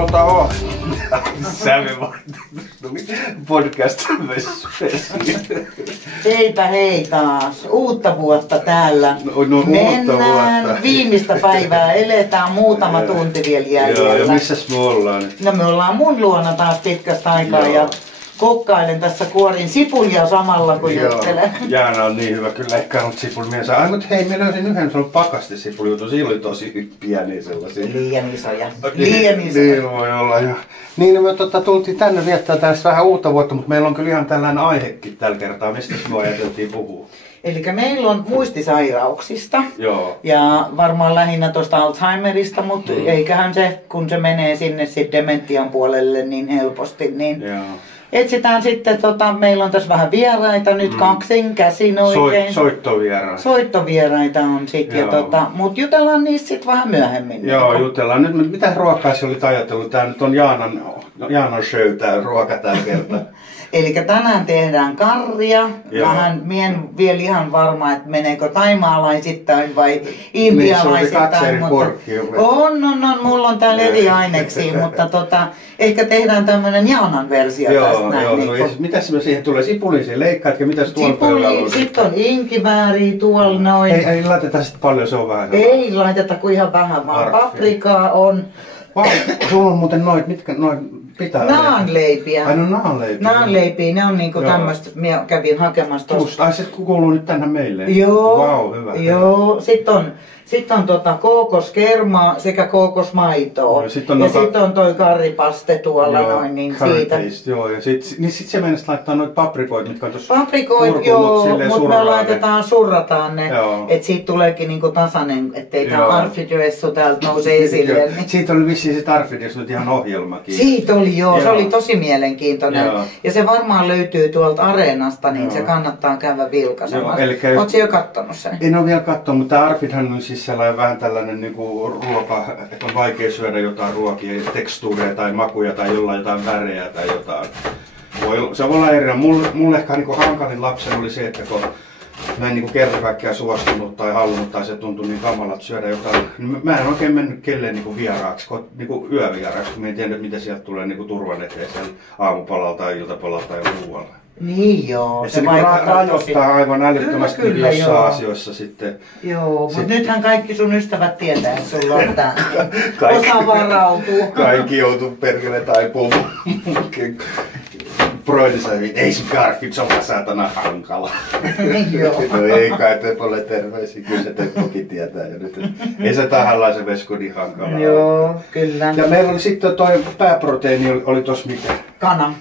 Hallota on. Podcast. Heipä hei taas. Uutta vuotta täällä. No, mennään. Vuotta. Viimeistä päivää eletään. Muutama tunti vielä jäljellä. Joo, ja missäs me ollaan? No me ollaan mun luona taas pitkästä aikaa. Joo. Ja kokkailen tässä kuorin sipulia samalla kun juttelen. Jaana on niin hyvä, kyllä ehkä on sipulimies. Ai mut hei, mä löysin yhden sun pakastesipulijutu. Siinä oli tosi pieniä sellaisia. Liian isoja. Liian isoja. Niin voi olla jo. Niin me tultiin tänne viettää tässä vähän uutta vuotta, mutta meillä on kyllä ihan tällainen aihekin tällä kertaa. Mistä me ajateltiin puhua? Eli meillä on muistisairauksista. Joo. Ja varmaan lähinnä tuosta Alzheimerista, mutta eiköhän se, kun se menee sinne sitten dementian puolelle niin helposti, niin Joo. etsitään sitten, meillä on tässä vähän vieraita nyt kaksin käsin oikein. Soittovieraita on sitten, mutta jutellaan niistä sitten vähän myöhemmin. Joo, jutellaan. Nyt mitä ruokaa se olit ajatellut? Tää nyt on Jaanan show, tää ruoka tällä kertaa. Eli tänään tehdään karria. Vähän, mien vielä ihan varma, että meneekö taimaalaisittain vai intialaisittain. On. Mulla on täällä eri aineksia, mutta ehkä tehdään tämmönen Jaanan versio tästä näin. Joo. Mitäs me siihen tulee? Sipulisia leikkaat ja mitäs tuolla pöydällä on? Sitten on inkivääriä tuolla noin. Ei laiteta sitten paljon, se on vähän. Ei laiteta kuin ihan vähän, vaan paprikaa on. Sulla on muuten mitkä pitää naanleipiä. Ai no naanleipiä. Naanleipiä, ne on niinku tämmöstä, minä kävin hakemassa tosta. Ai se kuuluu nyt tänne meille? Joo. Wow, hyvä. Joo, sitten on kookoskermaa sekä kookosmaitoa. Ja sitten on toi karripaste tuolla noin, niin siitä. Joo, ja sit se mennessä laittaa noita paprikoita, mitkä on tuossa paprikoita, joo, mutta me surrataan ne, että siitä tuleekin niinku tasainen, ettei tää arfidyessu täältä nouse esille. Niin. Siitä oli vissiin se arfidyessu nyt ihan ohjelmakin. Siitä oli se oli tosi mielenkiintoinen. Joo. Ja se varmaan löytyy tuolta Areenasta, niin se kannattaa käydä vilkaisemassa. Ootko jo kattonut sen? En ole vielä kattonut, mutta Arfidhan on siis sellainen vähän tällainen niinku ruoka, että on vaikea syödä jotain ruokia, tekstuureja tai makuja tai jotain värejä tai jotain. Se voi olla eri. Mulle ehkä niinku hankalin lapsen oli se, että kun mä en niinku kerta kaikkiaan suostunut tai halunnut tai se tuntui niin kamalalta syödä jotain. Mä en oikein mennyt kelleen niinku vieraaksi, niinku yövieraaksi, kun mä en tiedä mitä sieltä tulee niinku turvan eteen aamupalalla tai iltapalalla tai muualla. Niin joo. Se niinku rajoittaa aivan älyttömästi jossain asioissa sitten. Joo, mutta nythän kaikki sun ystävät tietää, että sulla on tää. Osa varautuu. Kaikki joutuu perkele taipumaan. Broidissa ei sun Garfield, se on vaan saatana hankala. Joo. No ei kai Teppolle terveisiä, kyllä se Teppokin tietää jo nyt. Ei se tahallaan se vesku niin hankala. Joo, kyllä. Ja meillä oli sitten toi pääproteiini, oli tossa mikä? Kana.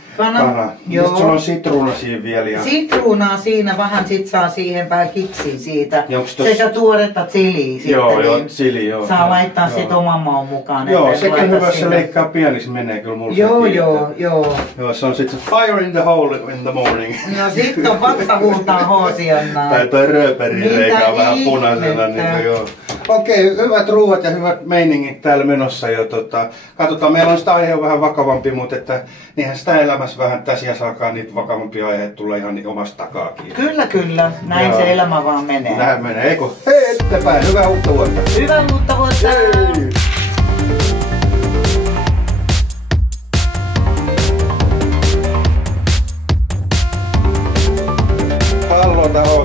Joo. Nyt sulla on sitruuna siinä vielä. Ja sitruunaa siinä, vähän sit saa siihen vähän kiksin siitä. Sekä tuoretta chiliä sitten. Joo, chili, joo. Saa laittaa sit oman maun mukaan. Joo, sekin hyvä, se leikkaa pieniksi menee kyllä mulla. Joo. Joo, se on sitten fire in the hole in the morning. No sit on vatsa huutaa hoosiannaa. Tai toi rööperireikä on vähän punaisena. Niin, joo. Okei, hyvät ruuat ja hyvät meiningit täällä menossa. Ja katsotaan, meillä on sitä aihe vähän vakavampi, mutta että niinhän sitä elämässä vähän tässä alkaa niitä vakavampia aiheita tulla ihan niin omasta takaakin. Kyllä. Näin se elämä vaan menee. Näin menee. Eiku, hei eteenpäin. Hyvää uutta vuotta. Hyvää uutta vuotta. Hei.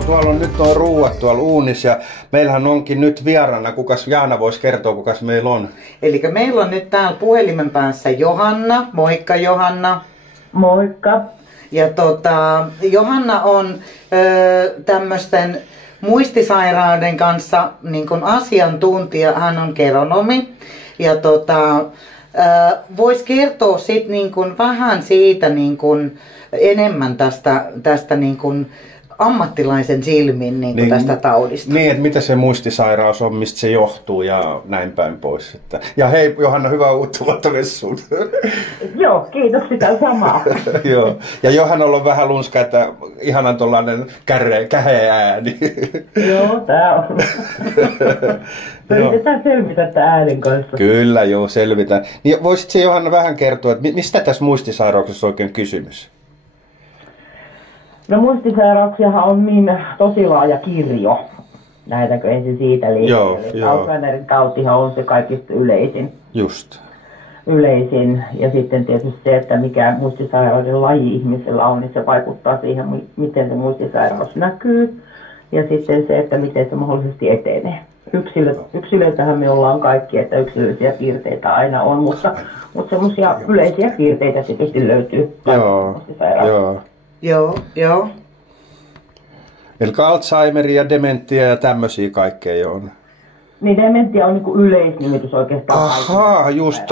Tuolla on nyt nuo ruuat tuolla uunissa ja meillähän onkin nyt vieraana, kukas Jaana voisi kertoa, kukas meillä on? Eli meillä on nyt täällä puhelimen päässä Johanna. Moikka Johanna. Moikka. Ja Johanna on tämmöisten muistisairauden kanssa niin kuin asiantuntija, hän on geronomi. Ja voisi kertoa sit niin kuin vähän siitä niin kuin enemmän tästä niin kuin ammattilaisen silmin niin tästä taudista. Niin, että mitä se muistisairaus on, mistä se johtuu ja näin päin pois. Ja hei Johanna, hyvää uutta vuotta messuun. Joo, kiitos sitä samaa. Joo, ja Johannalla on vähän lunska, että ihanan tollainen käheä ääni. Joo, tää on. Yritetään selvitä tämän äänen kanssa. Kyllä, joo, selvitään. Niin voisitko Johanna vähän kertoa, että mistä tässä muistisairauksessa oikein kysymys? No muistisairauksiahan on niin tosi laaja kirjo. Lähdetäänkö ensin siitä liikkeelle? Alzheimerin tautihan on se kaikista yleisin. Just. yleisin. Ja sitten tietysti se, että mikä muistisairauden laji ihmisellä on, niin se vaikuttaa siihen, miten se muistisairaus näkyy. Ja sitten se, että miten se mahdollisesti etenee. Yksilöitähän me ollaan kaikki, että yksilöllisiä piirteitä aina on, mutta semmoisia yleisiä piirteitä tietysti löytyy. Joo. Eli Alzheimeria ja dementia ja tämmöisiä kaikkea on. Niin dementia on niinku yleisnimitys oikeastaan. Ahaa, just.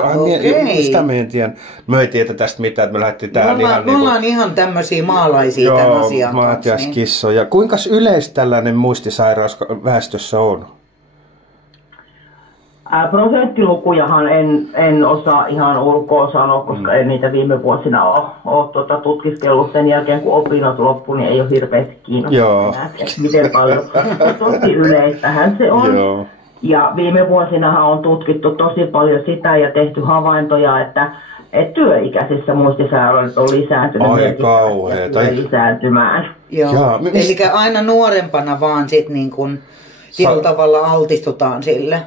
Mistä me en tiedä? Me ei tiedä tästä mitään, että me lähdettiin tähän me ollaan ihan tämmöisiä maalaisia tämän asian kanssa. Niin. Kissoja. Kuinka yleistä tällainen muistisairaus väestössä on? Prosenttilukujahan en osaa ihan ulkoa sanoa, koska en niitä viime vuosina ole tutkiskellut. Sen jälkeen kun opinnot loppu, niin ei ole hirveästi kiinnostunut enää, miten paljon. Tosi yleistähän se on. Joo. Ja viime vuosinahan on tutkittu tosi paljon sitä ja tehty havaintoja, että työikäisissä muistisairaudet on lisääntynyt. Ai kauheeta. Lisääntymään. Joo. Eli aina nuorempana vaan sit niin kun sillä tavalla altistutaan sille.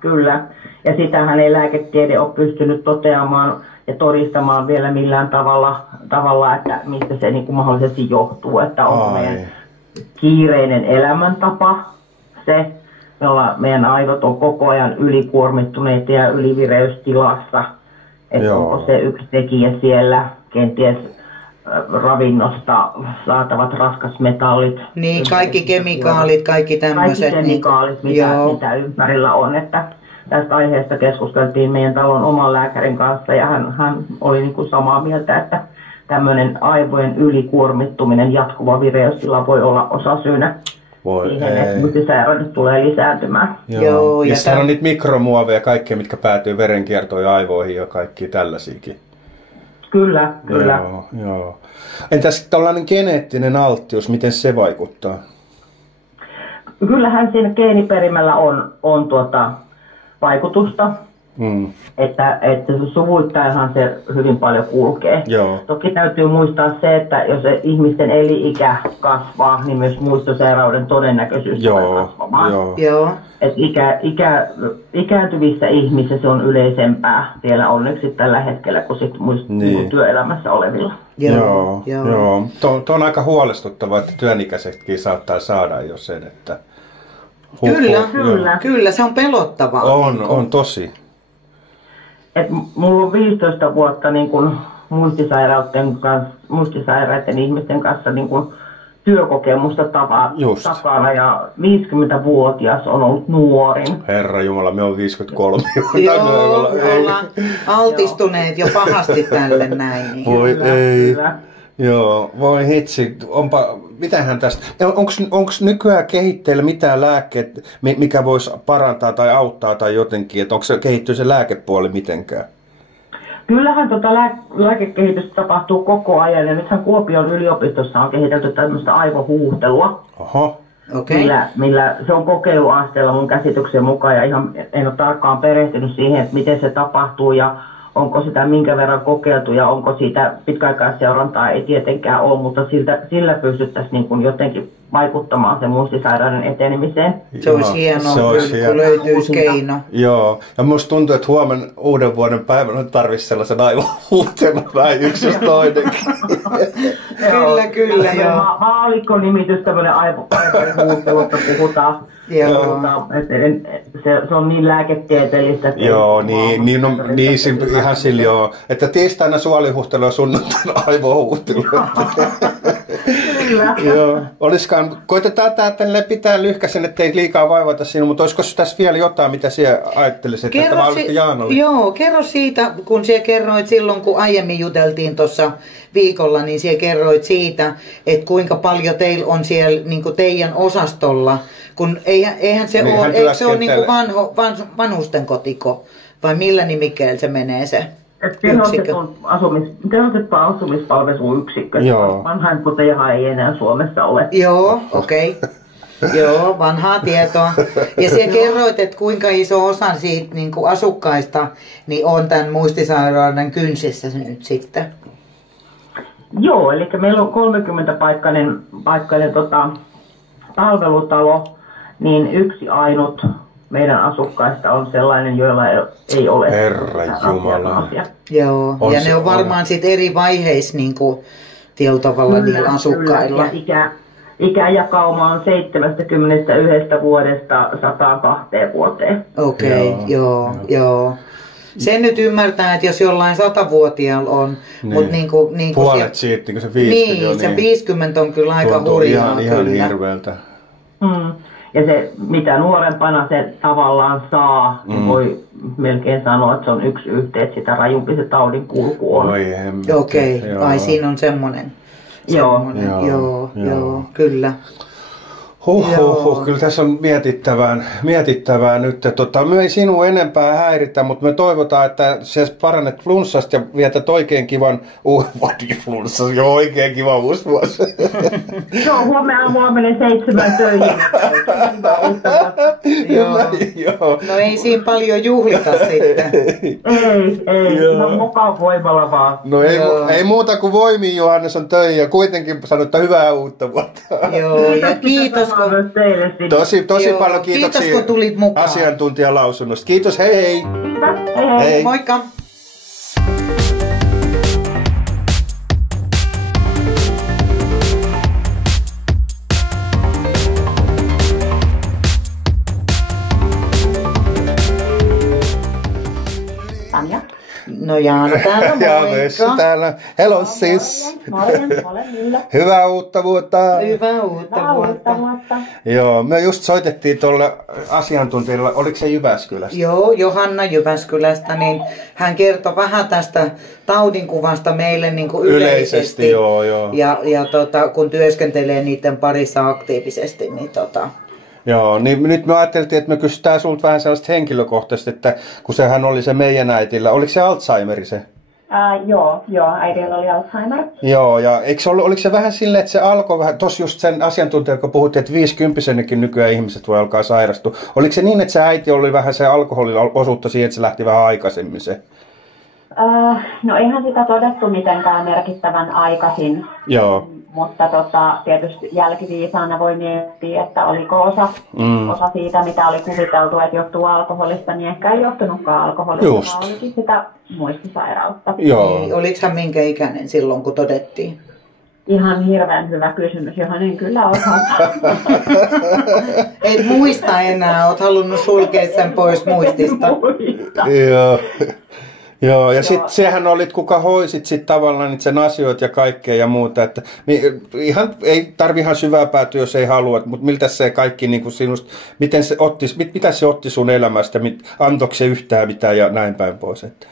Kyllä. Ja sitähän ei lääketiede ole pystynyt toteamaan ja todistamaan vielä millään tavalla että mistä se niin kuin mahdollisesti johtuu. Että onko meidän kiireinen elämäntapa se, jolla meidän aivot on koko ajan ylikuormittuneita ja ylivireystilassa. Että onko se yksi tekijä siellä, kenties ravinnosta saatavat raskasmetallit. Niin, kaikki kemikaalit, kaikki tämmöiset. Kaikki kemikaalit, mitä ympärillä on. Että tästä aiheesta keskusteltiin meidän talon oman lääkärin kanssa ja hän oli niin kuin samaa mieltä, että tämmöinen aivojen ylikuormittuminen, jatkuva vireystila voi olla osasyynä siihen, että muistisairaudet tulee lisääntymään. Joo. Ja sehän on niitä mikromuoveja kaikkea, mitkä päätyy verenkiertoon ja aivoihin ja kaikki tällaisiakin. Kyllä. Joo. Entäs tällainen geneettinen alttius, miten se vaikuttaa? Kyllähän siinä geeniperimällä on vaikutusta, että suvuittainhan se hyvin paljon kulkee. Joo. Toki täytyy muistaa se, että jos ihmisten eli-ikä kasvaa, niin myös muistosairauden todennäköisyys tulee kasvamaan. Joo. Et ikääntyvissä ihmisissä se on yleisempää vielä onneksi tällä hetkellä kuin sit työelämässä olevilla. Joo. Tuo on aika huolestuttavaa, että työnikäisetkin saattaa saada jo sen, että... Kyllä, se on pelottavaa. On tosi. Et mulla on 15 vuotta niin kun muistisairaiden ihmisten kanssa niin kun työkokemusta takana ja 50-vuotias on ollut nuorin. Herra Jumala, me on 53. Joo, ollaan altistuneet jo pahasti tälle näin. Voi ei. Joo, voi hitsi. Mitähän tästä? Onko nykyään kehitteillä mitään lääkkeet, mikä voisi parantaa tai auttaa tai jotenkin? Että onko se kehittyy se lääkepuoli mitenkään? Kyllähän lääkekehitystä tapahtuu koko ajan ja nythän Kuopion yliopistossa on kehitelty tämmöistä aivohuuhtelua. Oho. Okay. Millä se on kokeiluasteella mun käsityksen mukaan ja ihan en ole tarkkaan perehtynyt siihen, että miten se tapahtuu ja onko sitä minkä verran kokeiltu ja onko siitä pitkäaikaisseurantaa ei tietenkään ole, mutta sillä pystyttäisiin niin kuin jotenkin vaikuttamaan sen muistisairauden etenemiseen. Se olisi hienoa, kun löytyisi keino. Joo, ja musta tuntuu, että huomenna uuden vuoden päivänä tarvitsisi sellaisen aivohuutelun tai yksi jos toinenkin. Kyllä, joo. Haalikko-nimitys, tämmöinen aivohuutelu, että puhutaan. Se on niin lääketieteellistä. Joo, ihan sillä joo. Että tiistaina suolihuhtelu ja sunnuntaina aivohuhtelu. Kyllä. Joo. Koitetaan tälle pitää lyhkäisen, ettei liikaa vaivata sinua, mutta olisiko tässä vielä jotain, mitä sinä ajattelisit, että mahdollisesti Jaanalle? Joo, kerro siitä, kun sinä kerroit silloin, kun aiemmin juteltiin tuossa viikolla, niin sinä kerroit siitä, että kuinka paljon teillä on siellä niin kuin teidän osastolla, kun eihän se niin, ole, eikö se ole niin kuin vanhusten kotiko, vai millä nimikkeellä se menee se? Tehostettu asumispalveluyksikkö. Vanhainkotejahan ei enää Suomessa ole. Joo, okei. Joo, vanhaa tietoa. Ja siellä kerroit, että kuinka iso osa siitä niin kuin asukkaista niin on tämän muistisairauden kynsissä nyt sitten. Joo, eli meillä on 30-paikkainen palvelutalo, niin yksi ainut meidän asukkaista on sellainen, joilla ei ole. Herra Jumala. Joo, ja ne on varmaan sitten eri vaiheissa niin kuin tietyllä tavalla niillä asukkailla. Ja ikäjakauma on 71 vuodesta 102 vuoteen. Okei, joo. Sen nyt ymmärtää, että jos jollain 100-vuotiaalla on, niin. Mutta niin puolet siitä, niin se 50 niin, se 50 on kyllä aika hurjaa. Ihan hirveältä. Ja se, mitä nuorempana se tavallaan saa, niin voi melkein sanoa, että se on yksi yhteen, sitä rajumpi se taudin kulku on. Okei, ai siinä on semmoinen. Joo, kyllä. Kyllä tässä on mietittävää nyt. Me ei sinua enempää häiritä, mutta me toivotaan, että sä parannet flunssasta ja vietät oikein kivan flunssasta. Joo, oikein kiva uusi vuosi. Joo, huomenna menen 7 töihin. Joo. No ei siinä paljon juhlita sitten. Ei. No mukaan voimalla vaan. No ei muuta kuin voimiin, Johannes on töihin ja kuitenkin sanotaan hyvää uutta vuotta. Joo, ja kiitos. Tosi paljon kiitoksia. Kiitos, kun tulit mukaan. Asiantuntijalausunnosta. Kiitos, hei. Hei. Moikka. Tanja. No Jaana täällä, moikka. Ja Vessi täällä. Hello sis. Olen Milla. Hyvää uutta vuotta. Hyvää uutta vuotta. Joo, me just soitettiin tuolle asiantuntijalle, oliko se Jyväskylästä? Joo, Johanna Jyväskylästä, niin hän kertoi vähän tästä taudinkuvasta meille niin kuin yleisesti. Joo. Ja kun työskentelee niiden parissa aktiivisesti, niin Joo, niin nyt me ajateltiin, että me kysytään sulta vähän sellaista henkilökohtaisesti, että kun sehän oli se meidän äitillä, oliko se Alzheimer se? Joo, äidillä oli Alzheimer. Joo, ja oliko se vähän silleen, että se alkoi vähän, tossa just sen asiantuntijan, kun puhuttiin, että 50-vuotiaanakin nykyään ihmiset voi alkaa sairastua. Oliko se niin, että se äiti oli vähän se alkoholin osuutta siihen, että se lähti vähän aikaisemmin se? No eihän sitä todettu mitenkään merkittävän aikaisin. Joo. Mutta tietysti jälkiviisaana voi miettiä, että oliko osa siitä, mitä oli kuviteltu, että johtuu alkoholista, niin ehkä ei johtunutkaan alkoholista, vaan olikin sitä muistisairautta. Joo. Niin, oliko hän minkä ikäinen silloin, kun todettiin? Ihan hirveän hyvä kysymys, johon en kyllä osaa. Et muista enää, oot halunnut sulkea sen pois muistista. Joo, ja sitten sehän olit, kuka hoisit sit tavallaan sen asioita ja kaikkea ja muuta, että ihan, ei tarvi ihan syvää päätyä, jos ei halua, mutta miltä se kaikki niin kuin sinusta, mitä se otti sun elämästä, antoiko se yhtään mitään ja näin päin pois? Että?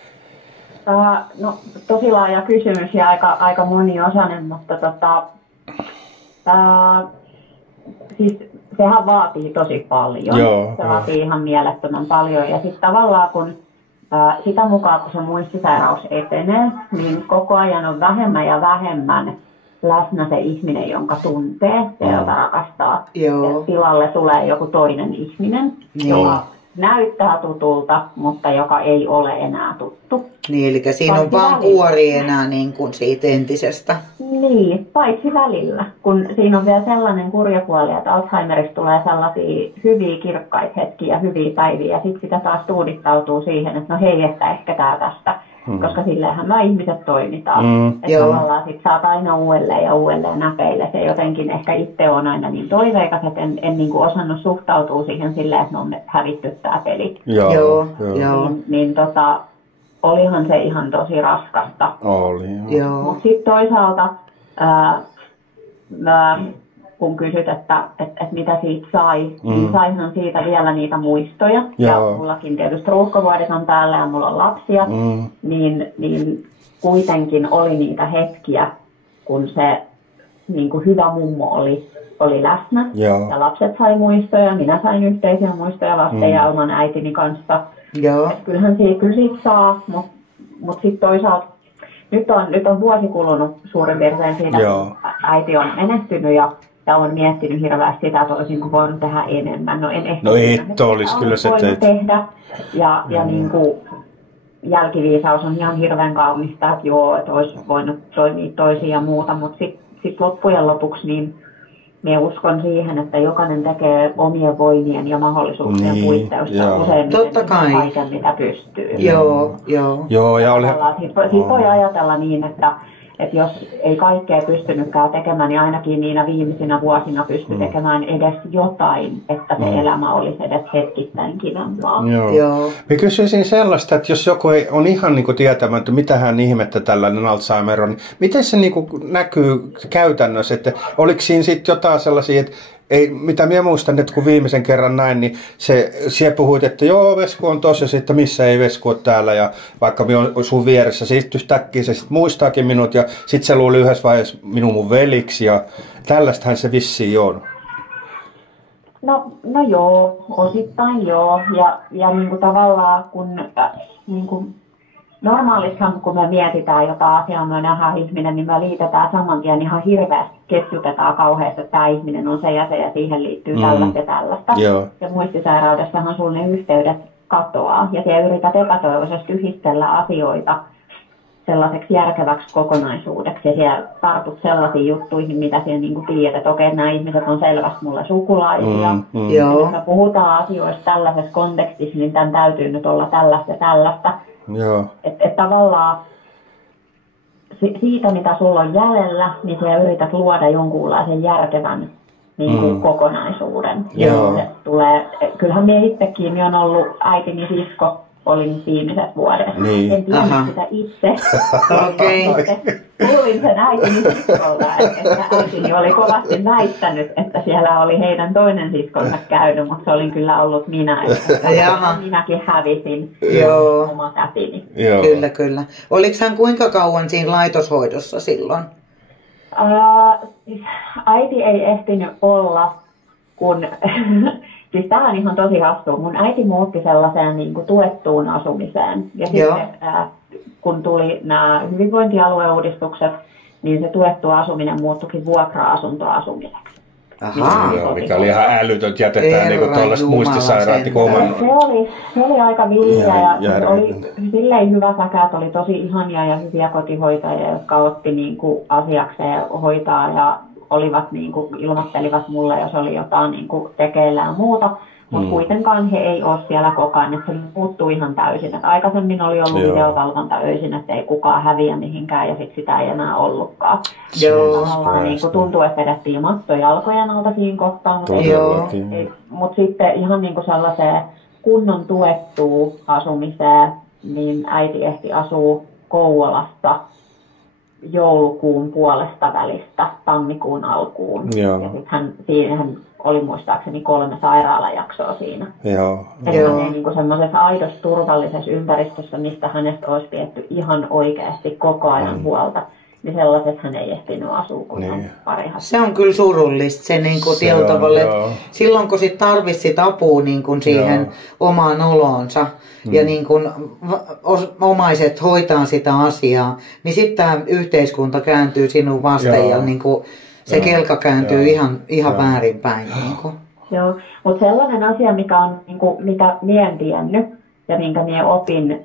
No tosi laaja kysymys ja aika moniosainen, mutta siis sehän vaatii tosi paljon. Se vaatii ihan mielettömän paljon ja sitten tavallaan kun sitä mukaan, kun se muistisairaus etenee, niin koko ajan on vähemmän ja vähemmän läsnä se ihminen, jonka tuntee ja jota rakastaa. Ja tilalle tulee joku toinen ihminen, joka näyttää tutulta, mutta joka ei ole enää tuttu. Niin, eli siinä on vaan kuori enää niin kuin siitä entisestä. Niin, paitsi välillä. Kun siinä on vielä sellainen kurja puoli, että Alzheimerista tulee sellaisia hyviä kirkkaita hetkiä, hyviä päiviä, ja sitten sitä taas tuudittautuu siihen, että no hei, että ehkä tää tästä. Koska silleenhän me ihmiset toimitaan. Että tavallaan sit saat aina uudelleen ja uudelleen näpeille. Se jotenkin ehkä itse on aina niin toiveikas, että en niin kuin osannut suhtautua siihen silleen, että me on hävitty tää peli. Joo. Niin olihan se ihan tosi raskasta. Oli, mutta sitten toisaalta, kun kysyt, että mitä siitä sai, niin saihan siitä vielä niitä muistoja. Ja mullakin tietysti ruuhkavuodet on päällä ja mulla on lapsia. Niin kuitenkin oli niitä hetkiä, kun se niin kuin hyvä mummo oli läsnä. Ja lapset sai muistoja, minä sain yhteisiä muistoja lasten ja oman äitini kanssa. Kyllähän siitä saa, mutta sitten toisaalta nyt on vuosi kulunut suurin piirtein siitä, kun äiti on menehtynyt ja olen miettinyt hirveästi sitä, että olisin voinut tehdä enemmän. No en ehkä olisi kyllä se tehdä. Ja niin kuin jälkiviisaus on ihan hirveän kaunista, että olisi voinut toimia toisiin ja muuta, mutta sitten loppujen lopuksi niin minä uskon siihen, että jokainen tekee omien voimien ja mahdollisuuksien puitteista useimmiten kaiken, mitä pystyy. Joo, ja siitä voi ajatella niin, että jos ei kaikkea pystynytkään tekemään, niin ainakin niinä viimeisinä vuosina pystyi tekemään edes jotain, että se elämä olisi edes hetkittäin kivempaa. Joo. Mä kysyisin sellaista, että jos joku ei on ihan niin kuin tietämättä, mitähän ihmettä tällainen Alzheimer on, niin miten se niin kuin näkyy käytännössä? Että oliko siinä sitten jotain sellaisia, että ei, mitä minä muistan, että kun viimeisen kerran näin, niin siellä puhuit, että joo, vesku on tossa, ja sitten missä ei vesku ole täällä, ja vaikka minä olen sun vieressä, sitten yhtäkkiä se sit muistaakin minut, ja sitten se luuli yhdessä vaiheessa mun veliksi, ja tällaistähän se vissiin on. No joo, osittain joo, ja niin kuin tavallaan kun niin kuin normaalissahan, kun me mietitään jotain asiaa, me nähdään ihminen, niin me liitetään saman tien ihan hirveästi, ketjutetaan kauheasti, että tämä ihminen on se ja siihen liittyy tällaista ja tällaista. Joo. Ja muistisairaudessahan sulla ne yhteydet katoaa ja siellä yrität epätoivoisesti yhdistellä asioita sellaiseksi järkeväksi kokonaisuudeksi ja siellä tartut sellaisiin juttuihin, mitä siellä niin kuin tiedät, että okei, nämä ihmiset on selvästi mulle sukulaisia. Ja jos me puhutaan asioista tällaisessa kontekstissa, niin tämän täytyy nyt olla tällaista ja tällaista. Että tavallaan siitä, mitä sulla on jäljellä, niin sä yrität luoda jonkunlaisen järkevän niin kuin kokonaisuuden. Kyllähän minä itsekin, minä olen ollut äitini sisko, olin viimeiset vuodet. Niin. En tiedä sitä itse. Kuulin sen äitini siskolta, että äitini oli kovasti väittänyt, että siellä oli heidän toinen siskonsa käynyt, mutta se olin kyllä ollut minä. Minäkin hävisin oma tätini. Kyllä. Oliko hän kuinka kauan siinä laitoshoidossa silloin? Äiti ei ehtinyt olla, kun... Siis tämä on ihan tosi hassua. Mun äiti muutti sellaiseen niin kuin tuettuun asumiseen. Ja sitten kun tuli nämä hyvinvointialueuudistukset, niin se tuettu asuminen muuttuikin vuokra-asuntoasumiseksi. Mikä oli ihan älytön, jätetään niin tuollaiset muistisairaat. Se oli aika villiä ja oli silleen hyvä säkä, että oli tosi ihania ja hyviä kotihoitajia, jotka otti niin kuin asiakseen hoitaa ja olivat niin kuin, ilmoittelivat mulle, jos oli jotain niin kuin tekeillä ja muuta, mutta kuitenkaan he ei ole siellä koko ajan, että se muuttuu ihan täysin. Et aikaisemmin oli ollut videovalvonta öisin, että ei kukaan häviä mihinkään ja sitten sitä ei enää ollutkaan. Niin kuin tuntuu, että vedettiin matto jalkojen alta siinä kohtaa, mutta sitten ihan niin kuin sellaiseen kunnon tuettuun asumiseen, niin äiti ehti asua Kouvolasta joulukuun puolesta välistä tammikuun alkuun. Ja sitten siinähän oli muistaakseni 3 sairaalajaksoa siinä. Eli hän ei niin semmoisessa aidossa turvallisessa ympäristössä, mistä hänestä olisi pidetty ihan oikeasti koko ajan huolta. Niin sellaiset hän ei ehtinyt asua kuin pari. Se on kyllä surullista se niin kuin tietyllä tavalla, silloin kun sit tarvitsit apua niin kuin siihen omaan oloonsa ja niin kuin omaiset hoitaa sitä asiaa, niin sitten tämä yhteiskunta kääntyy sinun vastaan ja niin kuin se kelka kääntyy ihan väärinpäin. Niin kuin. Joo, mutta sellainen asia, mikä on, niin kuin, mitä minä en tiennyt ja minkä minä opin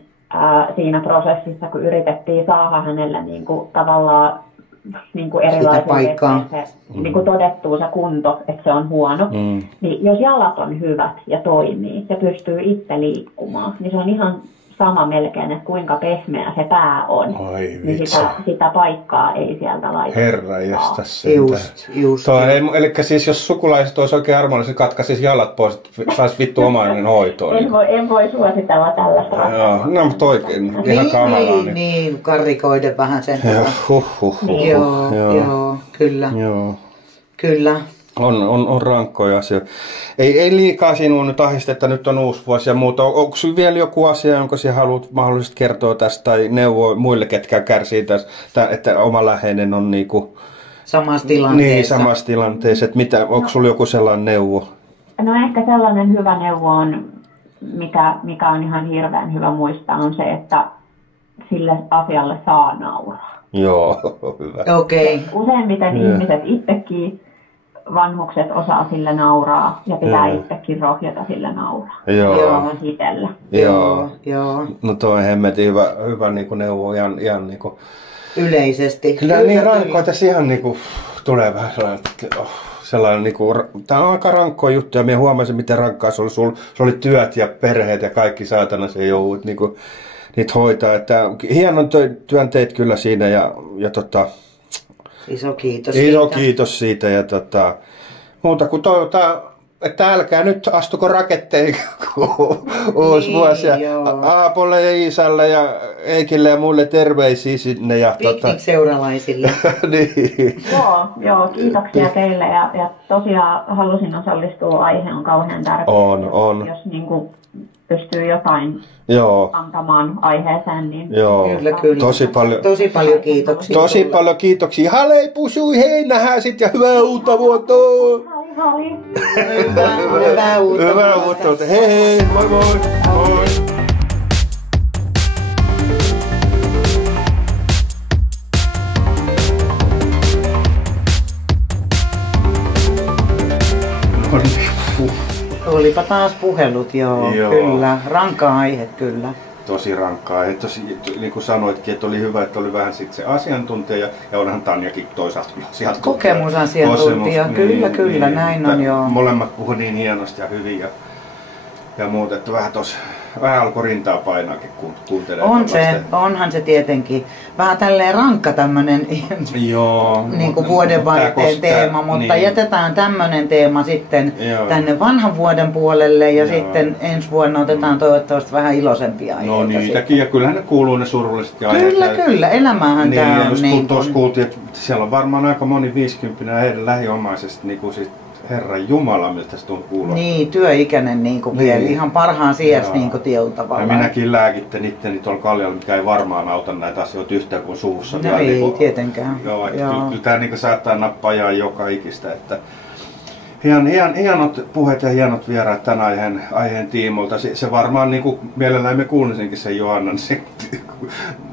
siinä prosessissa, kun yritettiin saada hänelle niin kuin, tavallaan niin kuin erilaisia niin kuin todettuu se kunto, että se on huono, niin jos jalat on hyvät ja toimii ja pystyy itse liikkumaan, niin se on ihan sama melkein, että kuinka pehmeä se pää on. Niin sitä paikkaa ei sieltä laiteta. Herra jästäs Just. Eli siis jos sukulaiset olisi oikein armollisia, katkaisisi jalat pois, että saisi vittu omainen hoitoon. En voi suositella tällaista ratkaisua. No, mutta oikein. Ihan kamalaa. Niin, karrikoiden vähän sen. Joo, kyllä. Kyllä. On rankkoja asioita. Ei liikaa sinua nyt ahistetta, nyt on uusi vuosi ja muuta. Onko vielä joku asia, jonka sinä haluat mahdollisesti kertoa tästä tai neuvoa muille, ketkä kärsii tästä, että oma läheinen on niinku... Samassa tilanteessa. Niin, samassa tilanteessa. Onko sinulla joku sellainen neuvo? No ehkä sellainen hyvä neuvo on, mikä on ihan hirveän hyvä muistaa, on se, että sille asialle saa nauraa. Joo, hyvä. Okei. Useimmiten ihmiset itsekin... Vanhukset osaa sille nauraa ja pitää itsekin rohjata sille nauraa. Joo. No toi hemmetin hyvä niinku neuvo ihan niinku... Yleisesti. Kyllä niin rankkoita ihan niinku tulee vähän sellainen, että sellainen, niinku, tämä on aika rankkoa juttu ja minä huomasin, miten rankkaa se oli. Se oli työt ja perheet ja kaikki saatana se joudut niinku, niitä hoitaa. Että hienon työn teit kyllä siinä ja iso kiitos kiitos siitä ja muuta kuin toivotaan, että älkää nyt astuko raketteihin uusi vuosi. Aapolle ja Iisalle ja Eikille ja muille terveisiä sinne. Ja piknikseuralaisille. Niin. Joo, kiitoksia teille ja tosiaan halusin osallistua, aihe on kauhean tärkeä. On. Jos niin kuin pystyy jotain antamaan aiheeseen, niin kyllä. Tosi paljon kiitoksia. Tosi paljon kiitoksia. Halei pusui, hei nähdään sit ja hyvää uutta vuotta. Hyvää uutta vuotta. Hei, moi moi. Moi. Olipa taas puhelut, joo. Kyllä. Rankka aihe, kyllä. Tosi rankkaa. Niin kuin sanoitkin, että oli hyvä, että oli vähän sit se asiantuntija ja onhan Tanjakin toisaalta asiantuntija. Kokemusasiantuntija, kyllä, niin, näin on joo. Molemmat puhui niin hienosti ja hyvin ja muuta, että vähän alkoi rintaa painaakin kuuntelemaan. Onhan se tietenkin. Vähän tälleen rankka tämmönen niin kuin vuodenvaihteen teema, mutta jätetään tämmönen teema sitten tänne vanhan vuoden puolelle ja sitten ensi vuonna otetaan toivottavasti vähän iloisempia aiheita. No niitäkin ja kyllähän ne kuuluu ne surulliset aiheet. Kyllä, elämähän niin, tää on. Niin, tuossa kuultiin, että siellä on varmaan aika moni 50 heidän lähiomaisesti niin kuin sit Herran Jumala, miltä se tuon kuulostaa. Niin, työikäinen niin vielä, ihan parhaan sijassa niin tietyllä tavalla. Ja minäkin lääkitten itteni tuolla kaljalla, mikä ei varmaan auta näitä asioita yhtään kuin suussa. No ei niin tietenkään. Kyllä tämä niin saattaa nappaa joka ikistä. Että hienot puheet ja hienot vieraat tämän aiheen tiimolta. Se varmaan niin kuin mielellään me kuulisinkin sen Johannan,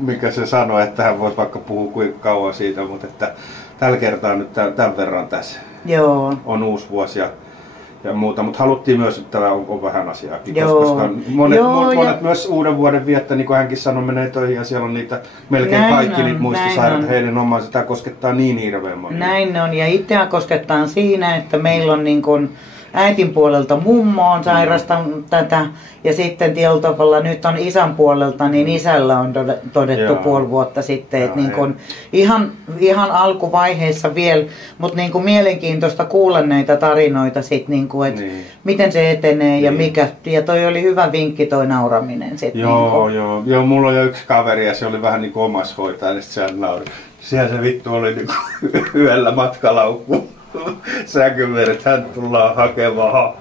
mikä se sanoi, että hän voisi vaikka puhua kuinka kauan siitä, mutta että tällä kertaa nyt tämän verran tässä. Joo. On uusi vuosi ja muuta, mutta haluttiin myös, että tämä on vähän asiaakin, koska monet myös uuden vuoden viettä, niin kuin hänkin sanoi, menee töihin ja siellä on niitä melkein kaikki niitä muistisairaita, heidän omaan sitä koskettaa niin hirveän moni. Näin on ja itseä koskettaa siinä, että meillä on niin kuin äitin puolelta mummo on sairastanut tätä ja sitten tietyllä tavalla nyt on isän puolelta, niin isällä on todettu puoli vuotta sitten, että niin kuin ihan alkuvaiheessa vielä, mutta niin kuin mielenkiintoista kuulla näitä tarinoita sitten, niin kuin, että miten se etenee ja mikä, ja toi oli hyvä vinkki toi nauraminen sitten. Joo, mulla on jo yksi kaveri ja se oli vähän niin kuin omaishoitaja, niin siellä nauri. Siellä se vittu oli niin kuin yöllä matkalaukku. Säkymer, että hän tullaan hakemaan,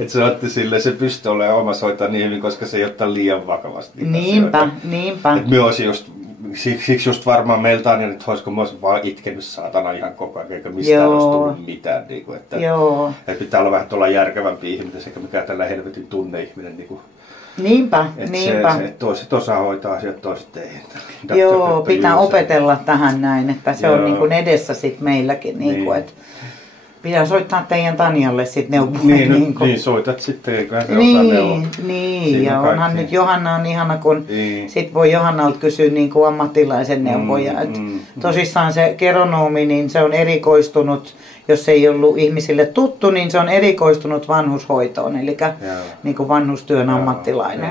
että se otti sille, se pystyy olemaan omaishoitaja niin hyvin, koska se ei ottaa liian vakavasti. Niinpä. Et me olisi siksi just varmaan meiltä on, että olisiko mä olisin vaan itkenyt saatana ihan koko ajan, eikä mistään olisi tullut mitään. Niin kuin, että pitää olla vähän tuolla järkevämpi ihminen, sekä mikä tällä helvetin tunneihminen. Niin kuin, Niinpä. Se toiset osaa hoitaa asiat, toiset ei. Joo, pitää opetella tähän näin, että se on niin kuin edessä sit meilläkin. Niin kuin, että pitää soittaa teidän Tanjalle sitten neuvoa. Niin, soitat sitten, eikä se osaa neuvoa. Niin, ja onhan nyt Johanna on ihana, kun sit voi Johannalta kysyä niin kuin ammattilaisen neuvoja. Tosissaan se geronoomi, niin se on erikoistunut, jos ei ollut ihmisille tuttu, niin se on erikoistunut vanhushoitoon, eli niin kuin vanhustyön ammattilainen.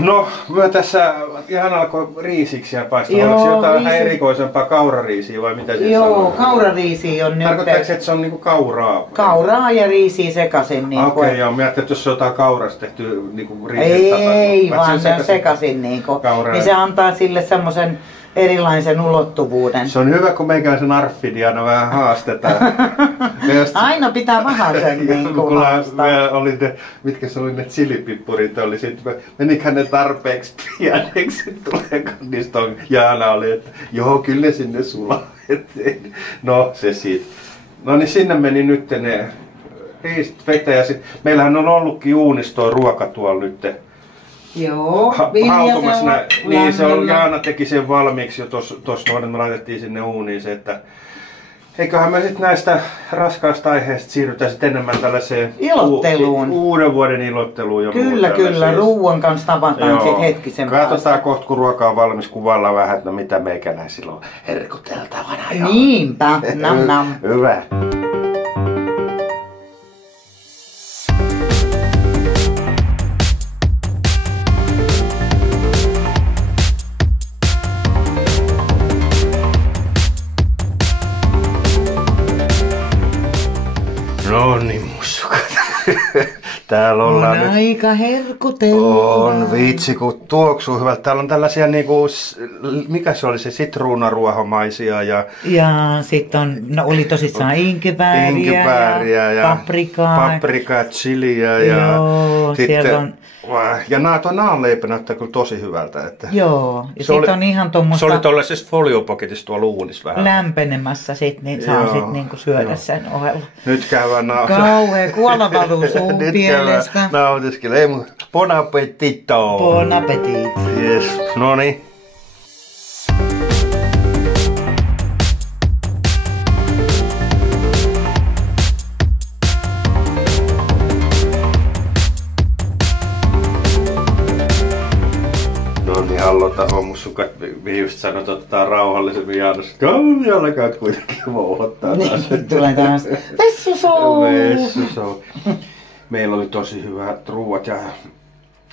No, me tässä ihan alkoi riisiksiä paistaa. Oliko se jotain vähän erikoisempaa kaurariisiä vai mitä se sanoo? Joo, kaurariisiä on nyt. Tarkoittaako se, että se on niinku kauraa? Kauraa ja riisiä sekaisin. Niin Okei, joo. Mä ajattelin, että jos se on jotain kaurasta tehty niinku riisin tapaa. Ei, vaan se on sekaisin. Niinku. Niin se antaa sille semmoisen erilaisen ulottuvuuden. Se on hyvä, kun meikäläisen Arfidiana vähän haastetaan. Aina pitää vähän sen niin kuin haastaa. Mitkä se oli ne chilipippurit, oli sitten, menikään ne tarpeeksi pieneksi, tuleeko niistä on, Jaana oli, että joo, kyllä ne sinne sulaa. No, se siitä. No niin sinne meni nyt ne riisit vetä ja sit, meillähän on ollutkin uunissa tuo ruoka tuolla nyt. Joo, niin se on, Jaana teki sen valmiiksi jo tuossa noin, me laitettiin sinne uuniin se, että eiköhän me sitten näistä raskaasta aiheesta siirrytään sitten enemmän tällaiseen ilotteluun. Uuden vuoden ilotteluun. Ja Kyllä, ruuan kanssa tavataan sitten hetkisen päästä. Katsotaan kohta, kun ruoka on valmis, kuvalla vähän, että no mitä meikäläisillä on herkuteltavana. Niinpä, nam. Hyvä. No niin, mussukat. Täällä ollaan on aika herkutelua. On vitsi, kun tuoksuu hyvältä. Täällä on tällaisia niinku, mikä se oli se, sitruunaruohomaisia ja sitten on, oli tosissaan inkivääriä ja paprikaa, chiliä ja sitten on ja naanleipä näyttää kyllä tosi hyvältä. Että joo, ja sitten on ihan tuommoista... Se oli tuollaisessa foliopaketissa tuolla uunissa vähän. Lämpenemässä sit, niin saa sitten niinku syödä sen ohella. Nyt käydään kauhea kuolavadu suun pielestä. Nautiskele, ei mun. Bon appetito! Bon appetit! Yes, noniin. Aloitetaan hommussukat, mihin just sanoit, että otetaan rauhallisemmin Jaanossa. Jalkaat kuitenkin vouhottaa taas. Niin, tulee taas vessusou. Meillä oli tosi hyvät ruuat ja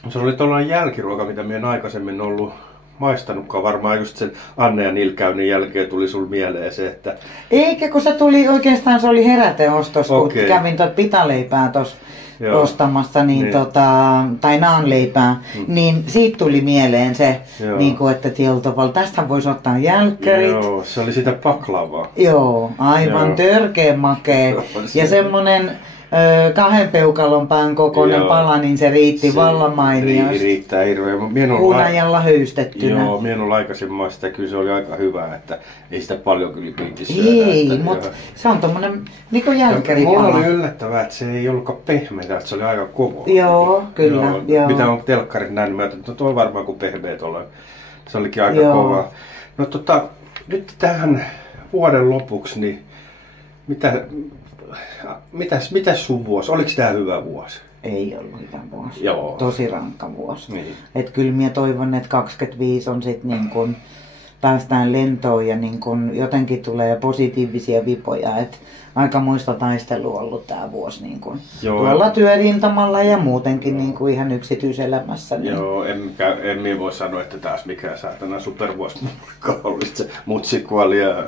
se oli tuollainen jälkiruoka, mitä minä en aikaisemmin ollut maistanutkaan. Varmaan just sen Anne ja Nilkäynnin jälkeen tuli sul mieleen se, että... Eikä, kun se tuli oikeastaan, se oli heräteostos, kun kävin pitaleipää tuossa ostamassa, niin. Tai naanleipää, niin siitä tuli mieleen se, niin kuin, että tietyllä tavalla tästä voisi ottaa jälkkärit. Joo, se oli sitä paklavaa. Joo, aivan törkeä makea. Ja semmonen 2 peukalon pään kokoinen pala, niin se riitti vallan mainiosti. Riittää hirveän. Hunajalla höystettynä. Joo, minä en ollut aikaisemmin maista, kyllä se oli aika hyvä, että ei sitä paljon kyllä piti syödä. Ei, mutta se on tommonen niinku jälkkäripala. Mulla oli yllättävää, että se ei ollutkaan pehmeä, että se oli aika kova. Joo, kyllä. Joo. Mitä on telkkarit nähnyt, mä ajattelin, että toi varmaan kuin pehmeät olla. Se olikin aika kova. No nyt tähän vuoden lopuksi, niin mitäs sun vuosi? Oliko tää hyvä vuosi? Ei ollut hyvä vuosi. Joo. Tosi rankka vuosi. Niin. Et kyllä minä toivon, että 25 on sit niin kun päästään lentoon ja niin kun jotenkin tulee positiivisia vipoja. Et aika muista taistelua ollut tää vuosi niin kun tuolla työrintamalla ja muutenkin niin kun ihan yksityiselämässä. Niin. Joo, en minä voi sanoa, että taas mikään saatana supervuosi oli. Se mutsi kuoli ja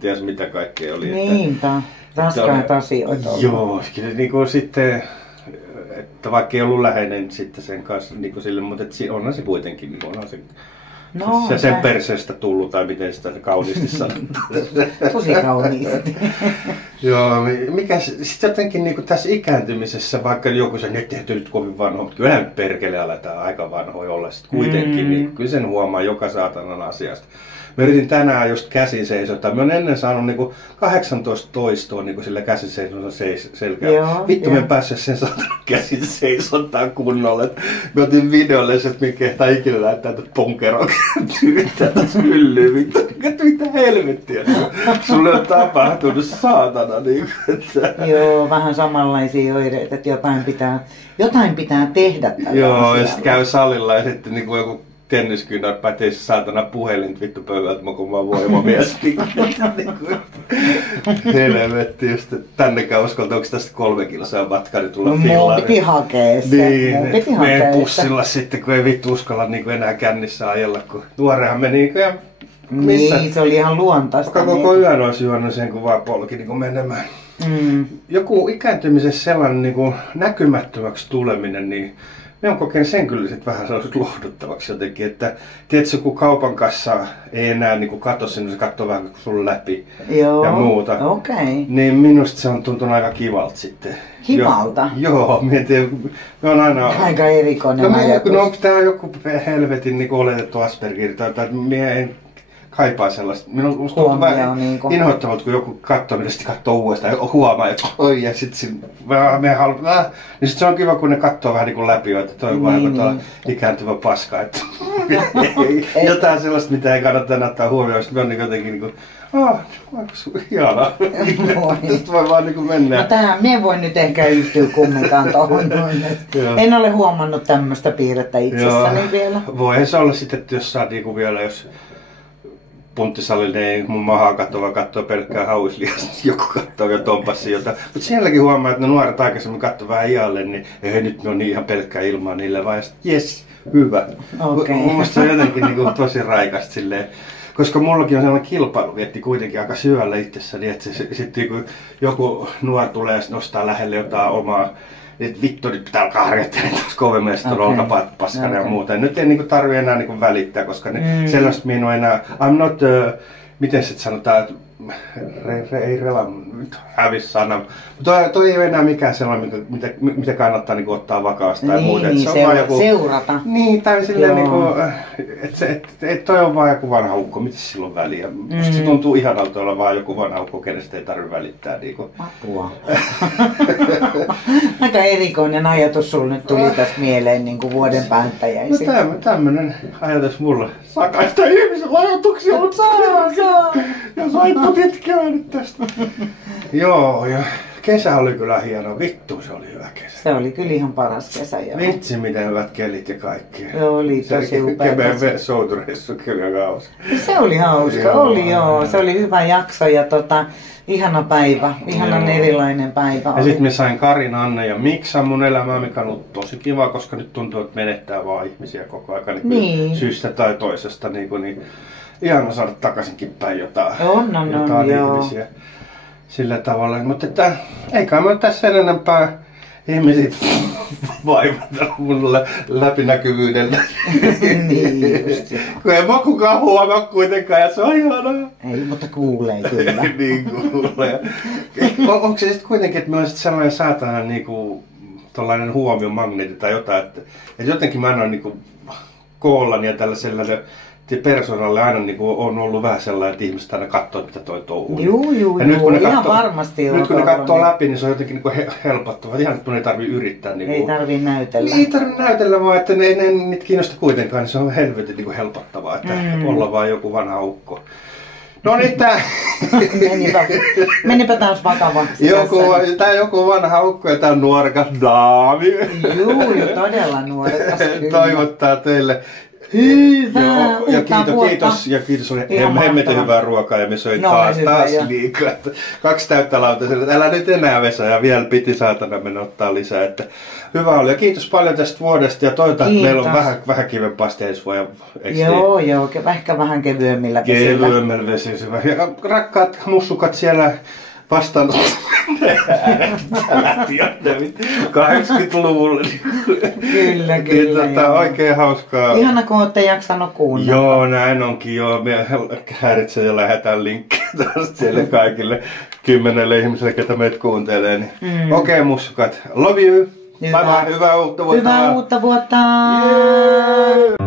ties mitä kaikkea oli. Niinpä. Raskaita asioita on. Joo, niin kuin sitten, että vaikka ei ollut läheinen sitten sen kanssa niin kuin sille, mutta onhan se kuitenkin, niin onhan se sen perseestä tullut, tai miten sitä kauniisti sanotaan. Tosi kauniisti. Joo, mikä sitten jotenkin niin kuin tässä ikääntymisessä, vaikka joku se nyt tehty nyt kovin vanho, mutta kyllähän perkele aletaan aika vanhoja olla sitten kuitenkin, niin kyllä sen huomaa joka saatanan asiasta. Mä yritin tänään just käsin seisottaa. Mä oon ennen saanut niinku 18 toistoa niinku sillä käsin seisonsa selkeä. Vittu mä en päässyt sen saatana käsin seisottaa kunnolle. Mä otin videolle se, että minä kehtaa ikinä näyttää tätä ponkeroa. Yrittää tässä hyllyä. Vittu, mitä helvettiä. Sulle on tapahtunut saatana. Niin, että... Joo, vähän samanlaisia oireita, että jotain pitää tehdä tällä joo, ja sitten käy salilla ja sitten niinku joku tenniskyynär pätee se saatana puhelin vittu pöydältä, kun mä oon voimamies. Helvetti, just tännekään uskalta, onko tästä 3 kilsaa matkaa, niin tulla fillari. Mun piti hakea se. Niin, menen bussilla sitten, kun ei vittu uskalla niin enää kännissä ajella, kun nuorehan meni ja missä. Niin, se oli ihan luontaista. Koko yön olisi juonut sen, kun vaan polki niin menemään. Joku ikääntymisessä sellainen niin kuin näkymättömäksi tuleminen, niin me on kokenut sen kyllä sit vähän sellaiset lohduttavaksi jotenkin, että tiedätkö, kun kaupan kassa ei enää niin katso sinne, se katsoo vähän sun läpi ja muuta. Niin minusta se on tuntunut aika kivalta sitten. Kivalta? Joo, mietin, me on aina... Aika erikoinen ajatus. No onko tää joku helvetin niin oletettu Asperger tai minä en kaipaa sellaista. Minusta tuntuu vähän inhoittavalta, kun joku katsoo, niin sitten katsoo uudestaan ja huomaa, että oi, ja sitten niin sit se on kiva, kun ne katsoo vähän niin kuin läpi, että toi on vähän kuin ikääntyvä paska. Että jotain sellaista, mitä ei kannata ottaa huomioon. Sitten on jotenkin niin Ihanaa. Tästä voi vaan niinku mennä. No tähän minä voin nyt ehkä yhtyä kumminkaan tohon. En ole huomannut tämmöistä piirrettä itsessäni vielä. Voihan se olla sitten, että jos saa niinku vielä, jos punttisalille ei mun mahaa katso, vaan katsoo pelkkää hauisliasta, joku katsoo jo tompassi jotain. Mutta sielläkin huomaa, että ne nuoret aikaisemmin katsoo vähän iälle, niin ei nyt ne on niin ihan pelkkää ilmaa niille, vaan jes, hyvä. Okay. Mun mielestä se on jotenkin niinku tosi raikasta silleen. Koska mullakin on sellainen kilpailuvietti kuitenkin aika syvällä itsessäni, että sitten kun joku nuori tulee ja nostaa lähelle jotain omaa, että vittu nyt pitää alkaa harjoittelemaan taas kovemmin ja sitten on olkapäät paskana ja muuta. Nyt ei niinku tarvitse enää niinku välittää, koska sellaista minua enää, I'm not, miten se sanotaan, ei hävis sana. Toi ei ole enää mikään sellainen, mitä kannattaa niinku ottaa vakavasti tai muuta. Niin, se on vaan joku, seurata. Niin, tai silleen niinku, että toi on vaan joku vanha ukko, mitä sillä on väliä. Se tuntuu ihanalta olla vaan joku vanha ukko, kenestä ei tarvitse välittää. Niinku. Apua. Aika erikoinen ajatus sulla nyt tuli tässä mieleen niinku vuoden päättäjäisiin. No tämmönen ajatus mulla. Sakaista ihmisellä ajatuksia, mutta saa. Jos aiput itkevää nyt tästä. Joo, ja kesä oli kyllä hieno. Vittu, se oli hyvä kesä. Se oli kyllä ihan paras kesä. Joo. Vitsi, miten hyvät kelit ja kaikki. Joo, oli tosi upea. Kevään soutureissu kyllä hauska. Se oli hauska, oli joo. Se oli hyvä jakso ja ihana päivä, ihanan erilainen päivä. Ja sitten me sain Karin, Anne ja Miksa mun elämään, mikä on ollut tosi kiva, koska nyt tuntuu, että menettää vaan ihmisiä koko ajan niin. Syystä tai toisesta. Niin ihana saada takaisinkin päin jotain ihmisiä sillä tavalla. Mutta että, eikä me tässä sen enempää ihmisiä vaivata mun läpinäkyvyydellä. Niin just. Kun ei mä kukaan huomaa kuitenkaan ja se on ihanaa. Ei, mutta kuulee kyllä. Niin kuulee. Onko se sitten kuitenkin, että me on sellainen saatana niinku tollainen huomiomagneetti tai jotain, että jotenkin mä annan niinku koollani ja tällaisella persoonalle aina niinku on ollut vähän sellainen, että ihmiset aina katsoo, mitä toi touhuu. Juu, ihan varmasti on. Nyt kun ne katsoo läpi, niin se on jotenkin niinku helpottavaa. Ihan nyt mun ei tarvii yrittää. Niinku, ei tarvii näytellä. Ei tarvii näytellä, vaan että ne niitä kiinnosta kuitenkaan, niin se on helvetin niinku helpottavaa, että olla vaan joku vanha ukko. No niin, menipä taas vakavaksi. Tää joku vanha ukko ja tää on nuorekas daami. Juu, todella nuorekas. Toivottaa teille hyvää uutta vuotta. Kiitos oli hemmetin hyvää ruokaa ja me söin taas liikaa. 2 täyttä lautasella. Älä nyt enää Vesa ja vielä piti saatana mennä ottaa lisää. Että hyvä oli ja kiitos paljon tästä vuodesta ja toivotaan, että meillä on vähän kivempaa ensi vuonna. Joo, ehkä vähän kevyemmillä vesillä. Kevyemmillä vesillä. Ja rakkaat mussukat siellä vastaan 80-luvulla. Kyllä. Oikein hauskaa. Ihana, kun olette jaksanut kuunnella. Joo, näin onkin. Joo. Me häiritsemme ja lähetään linkkiä taas siellä kaikille 10 ihmiselle, ketä meitä kuuntelee. Niin. Okei, mussukat. Love you. Bye bye. Hyvää uutta vuotta. Hyvää uutta vuotta. Yeah.